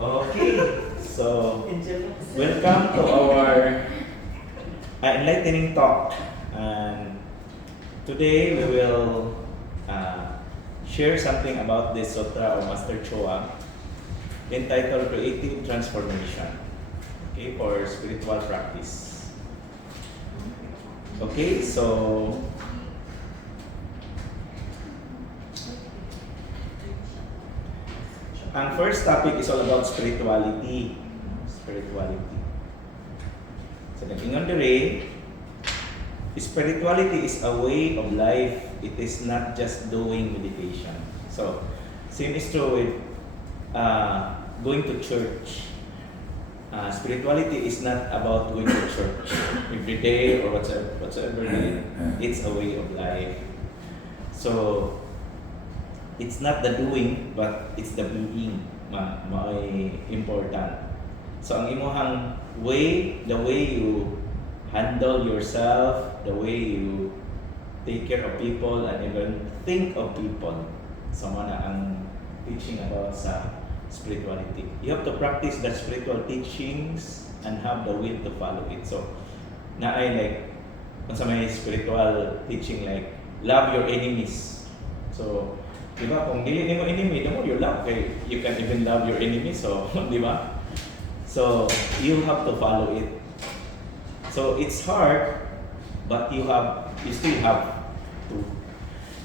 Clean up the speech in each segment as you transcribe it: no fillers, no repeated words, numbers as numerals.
Okay, so welcome to our enlightening talk. And today we will share something about this sutra of Master Choa entitled Creative Transformation, okay, for spiritual practice. Okay, so ang first topic is all about spirituality. Spirituality. So, nag-ingon dire, spirituality is a way of life. It is not just doing meditation. So, same is true with going to church. Spirituality is not about going to church every day or whatsoever day. It's a way of life. So, it's not the doing, but it's the being may important. So ang imuhang way, the way you handle yourself, the way you take care of people and even think of people. So na ang teaching about sa spirituality. You have to practice the spiritual teachings and have the will to follow it. So na ay like sa may spiritual teaching like love your enemies. So di ba? Kung dili mo enemy, the more you love, okay, you can even love your enemy. So, di ba? So, you have to follow it. So, it's hard, but you still have to.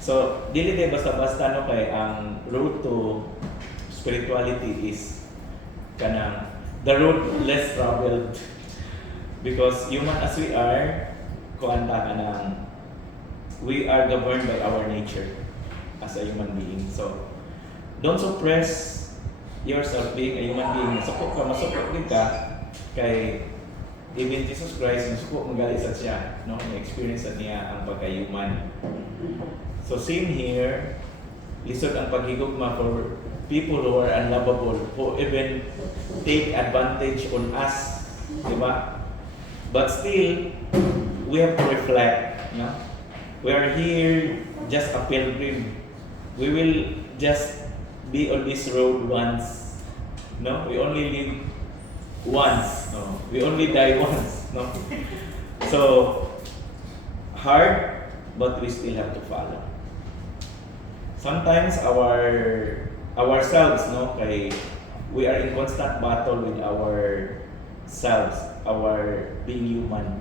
So, dili tayo basta-basta no kay ang road to spirituality is kanang the road less traveled. Because human as we are, kuanta kanang we are governed by our nature as a human being. So, don't suppress yourself being a human being. Masupok din ka kay even Jesus Christ, masupok magalit sa siya, no? Na-experience niya ang pagka-human. So, same here, lisod ang paghigugma for people who are unlovable, who even take advantage on us, di ba? But still, we have to reflect, no? We are here just a pilgrim. We will just be on this road once. No, we only live once. No, we only die once. No, so hard, but we still have to follow. Sometimes ourselves, no, kay we are in constant battle with ourselves, our being human.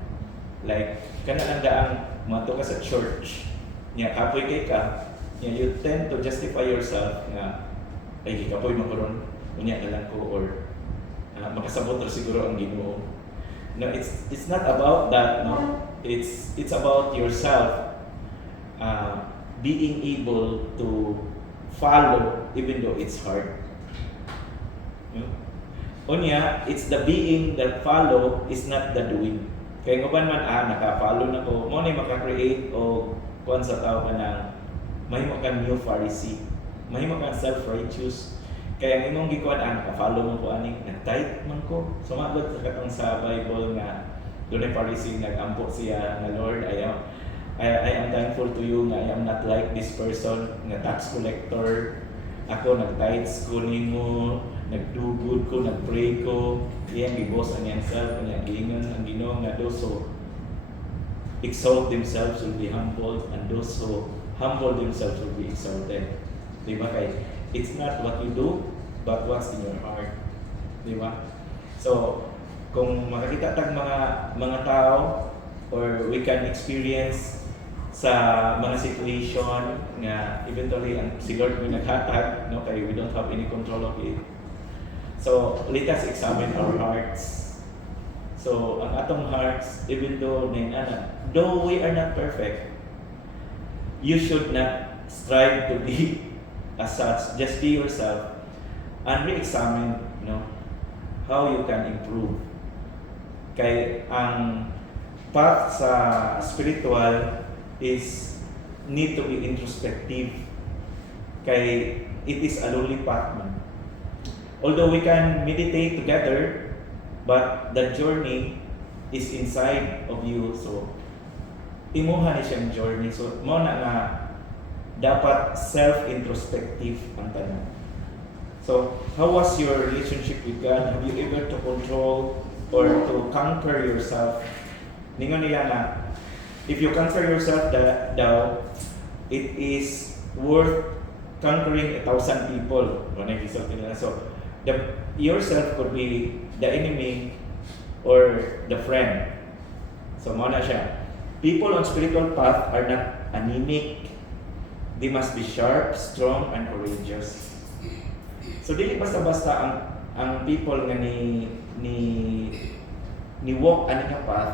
Like kana ang mato ka sa church, niya kapoy kay ka. Yeah, you tend to justify yourself nga ay kapoy makaron unya na lang ko or makasabot ra siguro ang Ginoo. No, it's not about that, no. It's about yourself being able to follow even though it's hard. No? Unya, it's the being that follow is not the doing. Kaya nguban man naka-follow na ko mo ni maka-create o kuan sa tao ka ng mahimo kang new Pharisee, mahimo kang self-righteous. Kaya ang imong gikuan naka-follow mo ko ani, nag-tight man ko. Sumagod sa katong sa Bible nga doon ay Pharisee nag-ampo siya na Lord, I am thankful to you nga I am not like this person nga tax collector. Ako nag-tithes ko nimo, nag-do good ko, nag-pray ko. Iyang gibos ang iyang self, ang iyang giingon ang Ginoo nga those who exalt themselves will be humbled and those who humble themselves will be exalted. Di ba kay? It's not what you do, but what's in your heart. Di ba? So, kung makakita tag mga tao or we can experience sa mga situation nga eventually ang si Lord may naghatag, no, kay we don't have any control of it. So, let us examine our hearts. So, ang atong hearts, even though we are not perfect, you should not strive to be as such. Just be yourself and re-examine, how you can improve. Kay ang path sa spiritual is need to be introspective. Kay it is a lonely path man. Although we can meditate together, but the journey is inside of you. So imuha ni siyang journey. So mo na dapat self-introspective ang tanan. So, how was your relationship with God? Have you ever to control or to conquer yourself? Ningon nila na, if you conquer yourself daw, it is worth conquering 1,000 people. So, yourself could be the enemy or the friend. So, muna siya. People on spiritual path are not anemic. They must be sharp, strong, and courageous. So, dili basta-basta ang people nga ni walk ani nga path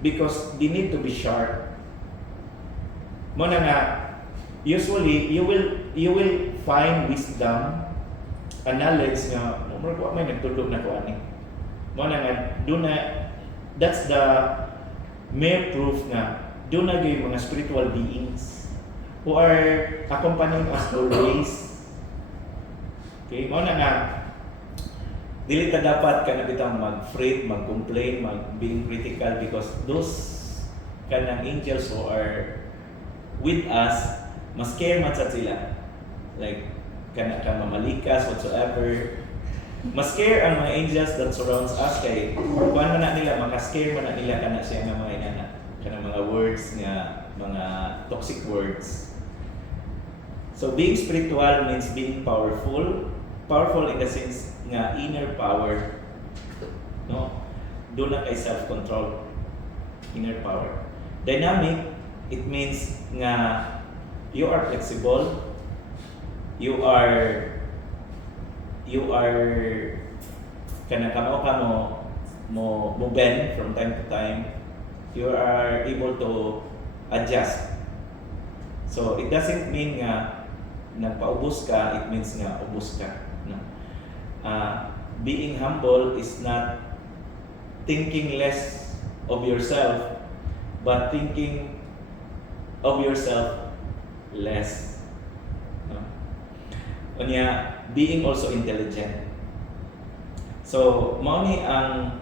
because they need to be sharp. Muna nga, usually, you will find wisdom and knowledge nga, may nagtulog na ko ani. Muna nga, that's the mere proof na doon na yung mga spiritual beings who are accompanying us always. Okay, muna nga, dili ta dapat ka na bitang mag-fret, mag-complain, being critical because those kanang angels who are with us, mas care man sa sila. Like, kana ka mamalikas, whatsoever. Mas care ang mga angels that surrounds us kay kuan man na nila, maka-scare man na nila kana siya nga mga inana, kana mga words nga, mga toxic words. So, being spiritual means being powerful. Powerful in the sense nga inner power, no? Doon na kay self-control, inner power. Dynamic, it means nga you are flexible, you are kanakamo ka mo bend from time to time, you are able to adjust. So it doesn't mean nga nagpaubos ka, it means nga ubos ka. No? Being humble is not thinking less of yourself, but thinking of yourself less. No? Kanya, being also intelligent. So, mao ni ang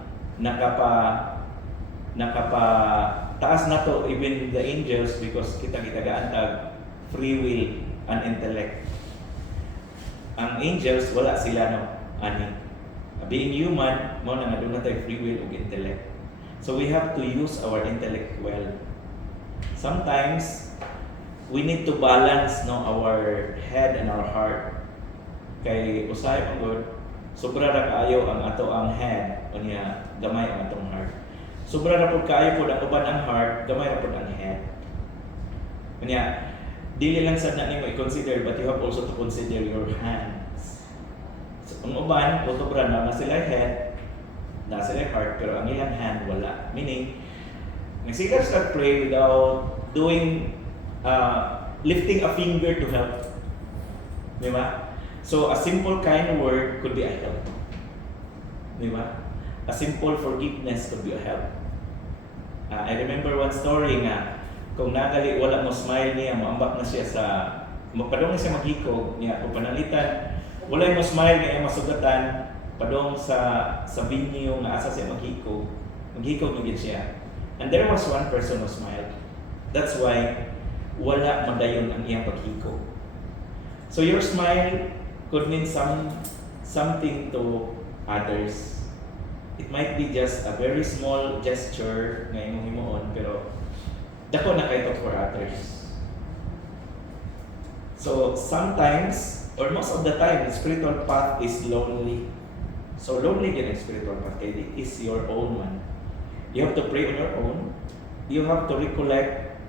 taas na to even the angels because kita gaantag free will and intellect. Ang angels wala sila no ani. Being human, mao na nga doon na tayo free will ug intellect. So we have to use our intellect well. Sometimes we need to balance no our head and our heart. Kay usay ang God, sobra ra kaayo ang ato ang head unya gamay ang atong heart. Sobra ra pud kaayo pud ang uban ang heart, gamay ra pud ang head. Unya dili lang sad na nimo i-consider but you have also to consider your hands. So, ang uban, sobra na sila head, na sila heart, pero ang ilang hand wala. Meaning, nagsigar start pray without doing, lifting a finger to help. Di ba? So, a simple kind word could be a help. Di ba? A simple forgiveness could be a help. I remember one story nga, kung nagali wala mo smile niya, maambak na siya sa padong siya maghikog niya kung panalitan wala mo smile niya masugatan padong sa venue nga asa siya maghikog na siya, and there was one person who smiled. That's why wala madayon ang iyang paghikog. So your smile could mean something to others. It might be just a very small gesture nga imong himuon pero dako na kayo for others. So sometimes, or most of the time, the spiritual path is lonely. So lonely din ang spiritual path. It is your own one. You have to pray on your own. You have to recollect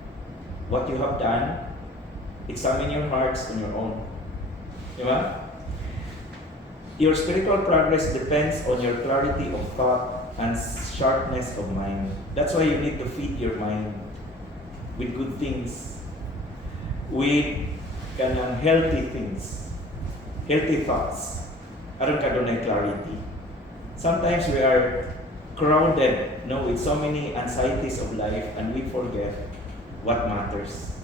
what you have done. Examine your hearts on your own. Diba? Your spiritual progress depends on your clarity of thought and sharpness of mind. That's why you need to feed your mind with good things, with kanang healthy things, healthy thoughts, aron ka doon ay clarity. Sometimes we are crowded with so many anxieties of life and we forget what matters.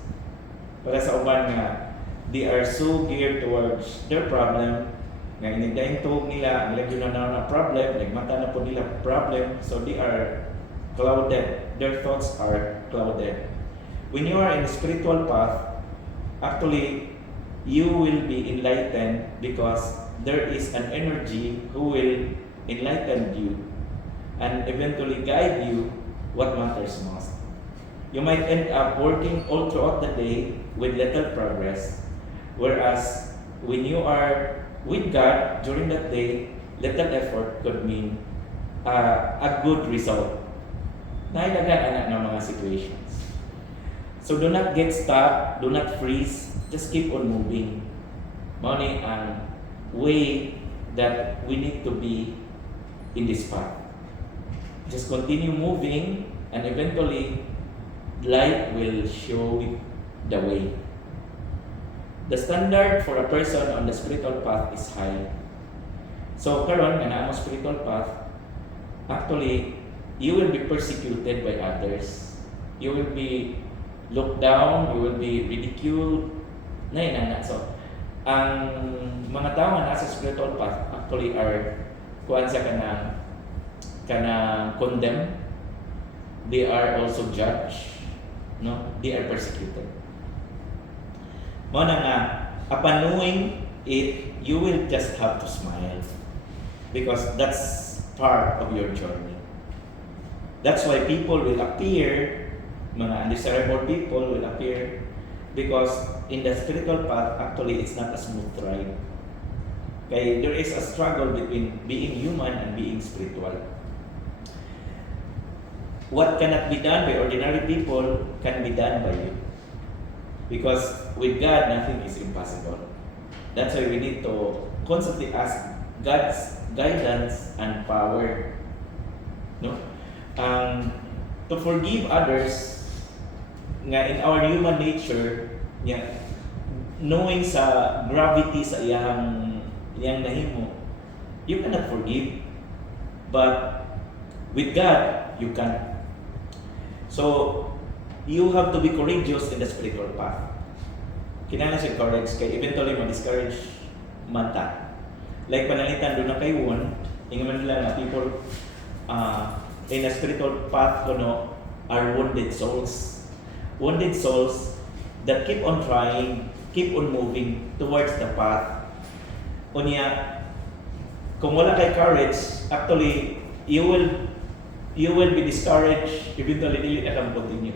Para sa uban nga, they are so geared towards their problem, nga inigdaing tuhog nila, ang lagyan na problem, nagmata na po nila problem, so they are clouded, their thoughts are clouded. When you are in a spiritual path, actually, you will be enlightened because there is an energy who will enlighten you and eventually guide you what matters most. You might end up working all throughout the day with little progress, whereas when you are with God during that day, little effort could mean a good result. Naidagan ng mga situations. So do not get stuck, do not freeze, just keep on moving. Money ang way that we need to be in this path. Just continue moving and eventually light will show the way. The standard for a person on the spiritual path is high. So karon nga naa mo spiritual path, actually you will be persecuted by others. You will be looked down, you will be ridiculed. So ang mga tao na nasa spiritual path actually are kuan sa kanang condemned. They are also judged. No, they are persecuted. Mo na nga, upon knowing it, you will just have to smile because that's part of your journey. That's why people will appear, mga undesirable people will appear because in the spiritual path, actually, it's not a smooth ride. Okay, there is a struggle between being human and being spiritual. What cannot be done by ordinary people can be done by you. Because with God, nothing is impossible. That's why we need to constantly ask God's guidance and power. No? To forgive others, nga in our human nature, knowing sa gravity sa iyang nahimo, you cannot forgive. But with God, you can. So, you have to be courageous in the spiritual path. Kinahanglan siya courage kay eventually ma-discourage man ta. Like panalitan doon na kay Won, ingon nila na people in a spiritual path kuno are wounded souls. Wounded souls that keep on trying, keep on moving towards the path. Unya, kung wala kay courage, actually you will be discouraged, eventually dili na kang continue.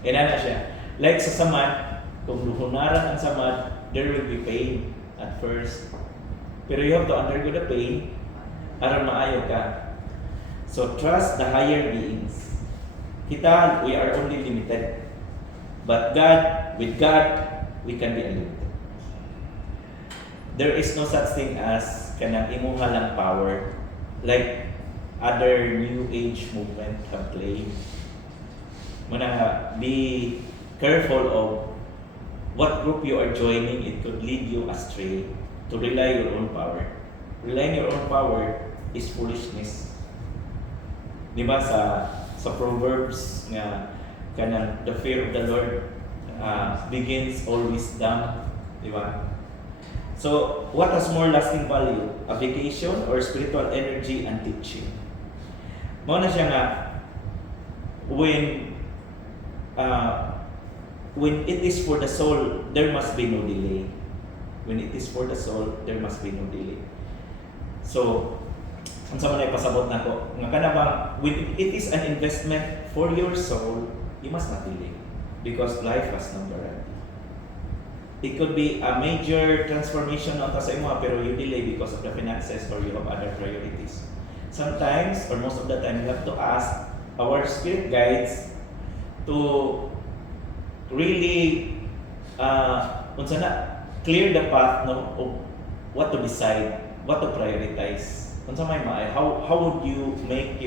And ano siya, like sa samad, kung luhunaran ang samad, there will be pain at first. Pero you have to undergo the pain aron maayo ka. So trust the higher beings. Kita, we are only limited. But with God, we can be unlimited. There is no such thing as kanang imuha lang power. Like other new age movement have claimed. Be careful of what group you are joining. It could lead you astray to rely your own power. Relying your own power is foolishness. Di ba sa Proverbs nga kanang the fear of the Lord begins all wisdom, di ba? So, what has more lasting value? A vacation or spiritual energy and teaching? Mao na siya nga when it is for the soul, there must be no delay. When it is for the soul, there must be no delay. So, unsa man ay pasabot nako nga kana bang when it is an investment for your soul, you must not delay because life has no guarantee. It could be a major transformation on sa imo pero you delay because of the finances or you have other priorities. Sometimes or most of the time you have to ask our spirit guides to really clear the path of what to decide, what to prioritize. How would you make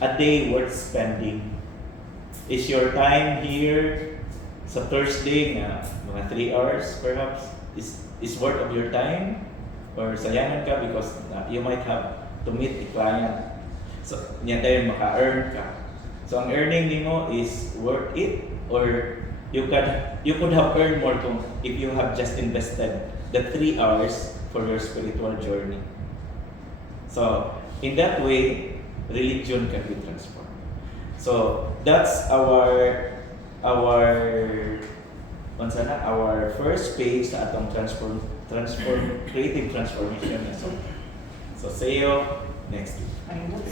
a day worth spending? Is your time here sa Thursday nga mga 3 hours perhaps is worth of your time? Or sayangan ka because you might have to meet a client. So, niya tayo maka-earn ka. So, ang earning nimo is worth it or you could have earned more if you have just invested the 3 hours for your spiritual journey. So, in that way, religion can be transformed. So, that's our first page sa atong creative transformation niya. So see you next week. Ayun.